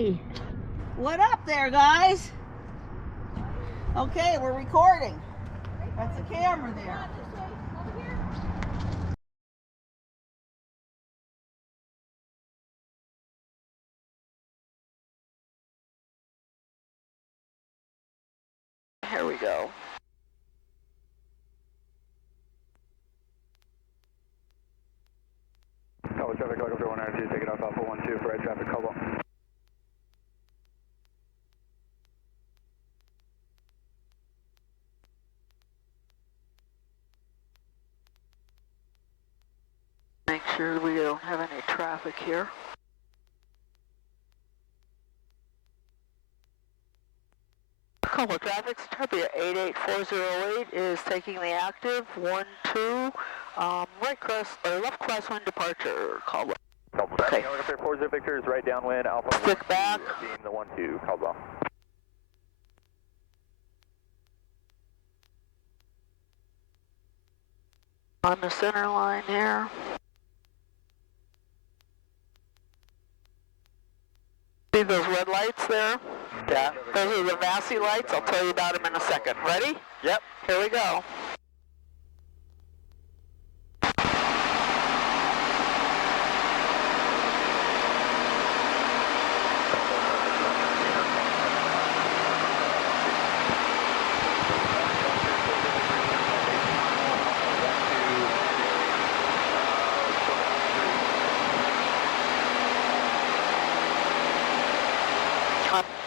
Hey, what up there, guys? Okay, we're recording. That's the camera there. Here we go. Caldwell traffic, helicopter 192, take it off Alpha 12 for air traffic, Caldwell. Make sure we don't have any traffic here. Caldwell traffic, Serbia 88408 is taking the active 12, right cross or left crosswind departure, Caldwell. Okay. Helicopter 40 Victor is right downwind, Alpha Stick back. Being the 12, Caldwell. On the center line here. See those red lights there? Yeah. Those are the Massey lights. I'll tell you about them in a second. Ready? Yep. Here we go.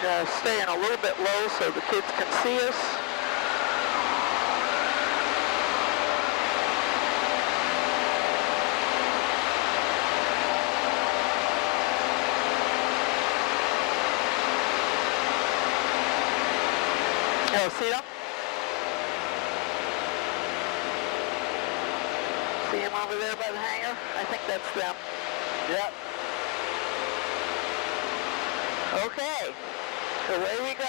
I'm staying a little bit low so the kids can see us. Oh, see them? See them over there by the hangar? I think that's them. Yep. Okay. Away we go.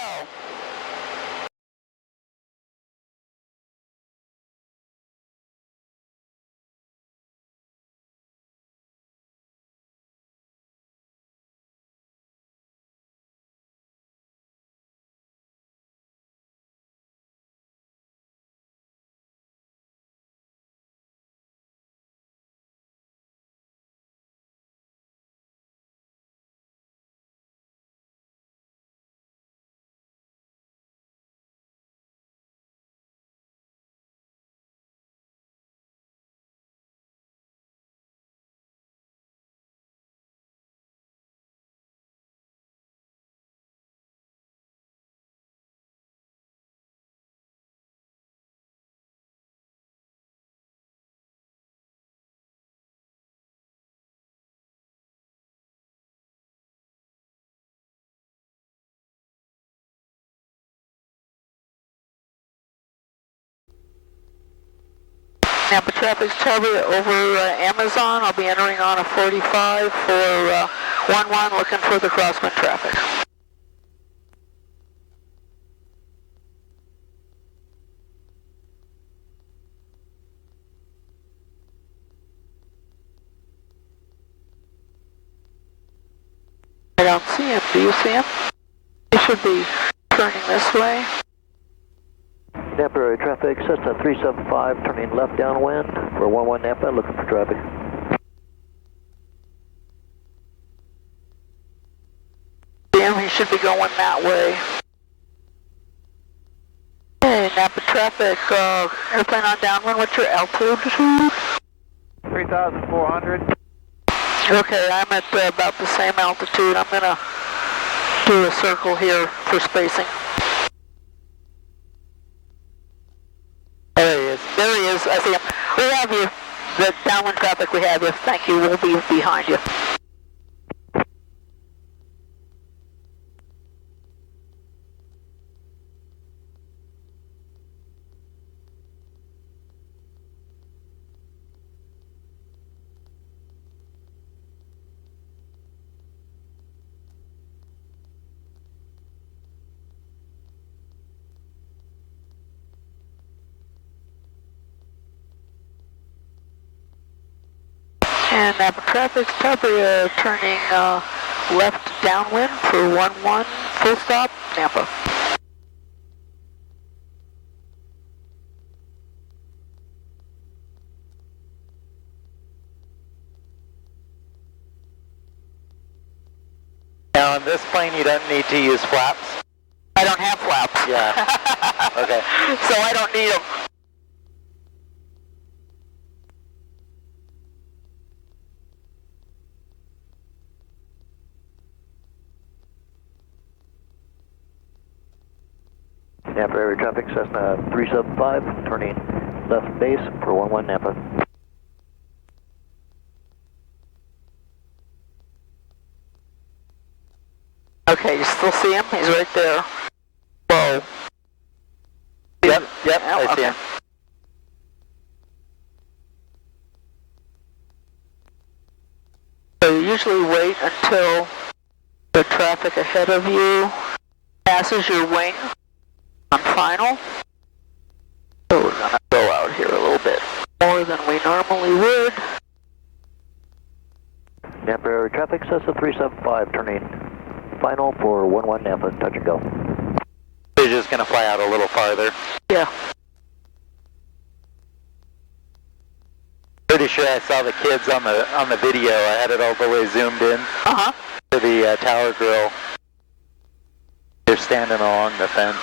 Nampa traffic cover over Amazon. I'll be entering on a 45 for 11 looking for the crosswind traffic. I don't see him. Do you see him? He should be turning this way. Nampa traffic, Cessna 375, turning left downwind for 11 Nampa, looking for traffic. Damn, he should be going that way. Hey, Nampa traffic, airplane on downwind, what's your altitude? 3,400. Okay, I'm at about the same altitude. I'm gonna do a circle here for spacing. There he is. There he is. I see him. We have you. The downwind traffic, we have you. Thank you. We'll be behind you. And Nampa traffic, Serbia turning left downwind for 11, full stop, Nampa. Now on this plane you don't need to use flaps? I don't have flaps. Yeah. Okay. So I don't need them. Nampa area traffic, Cessna 375, turning left base for 11 Nampa. Okay, you still see him? He's right there. Whoa. Yep, Oh, I see okay. him. So you usually wait until the traffic ahead of you passes your wing on final. So we're going to go out here a little bit more than we normally would. Nampa area traffic, Cessna 375, turning final for 11 Nampa, touch and go. You're just going to fly out a little farther. Yeah. Pretty sure I saw the kids on the video. I had it all the way zoomed in Uh-huh. to the tower grill. They're standing along the fence.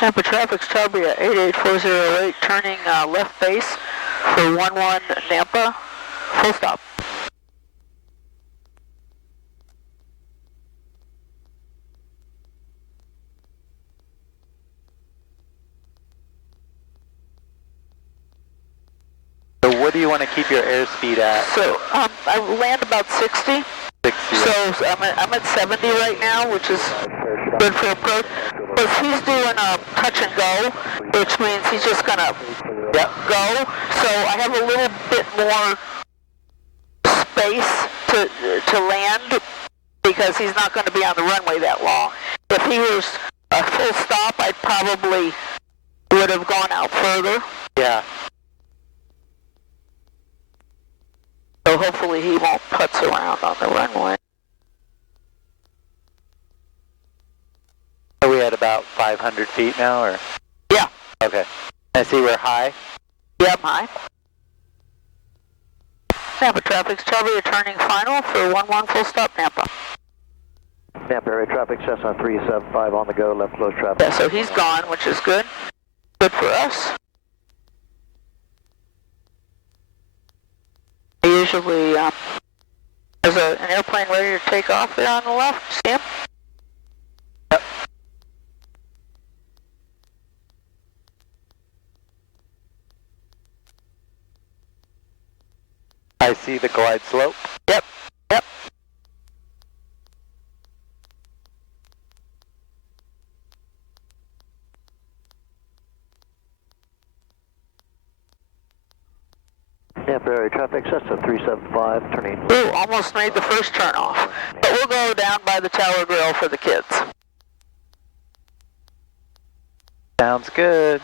Nampa traffic's Toby at 88408, turning left base for 11 Nampa, full stop. So what do you want to keep your airspeed at? So I land about 60. 60. So I'm at 70 right now, which is good for approach. But he's doing a touch and go, which means he's just gonna go. So I have a little bit more space to land because he's not going to be on the runway that long. If he was a full stop, I probably would have gone out further. Yeah. So hopefully he won't putz around on the runway. Are we at about 500 feet now, or? Yeah. Okay. I see we're high. Yep, high. Nampa traffic's Toby, turning final for 11 full stop Nampa. Nampa area traffic, Cessna 375 on the go, left close traffic. Yeah, so he's gone, which is good. Good for us. Usually, there's an airplane ready to take off there on the left. See him? Yep. I see the glide slope. Yep. Yep. Nampa area traffic, Cessna 375, turning. Ooh, almost made the first turn off. But we'll go down by the tower grill for the kids. Sounds good.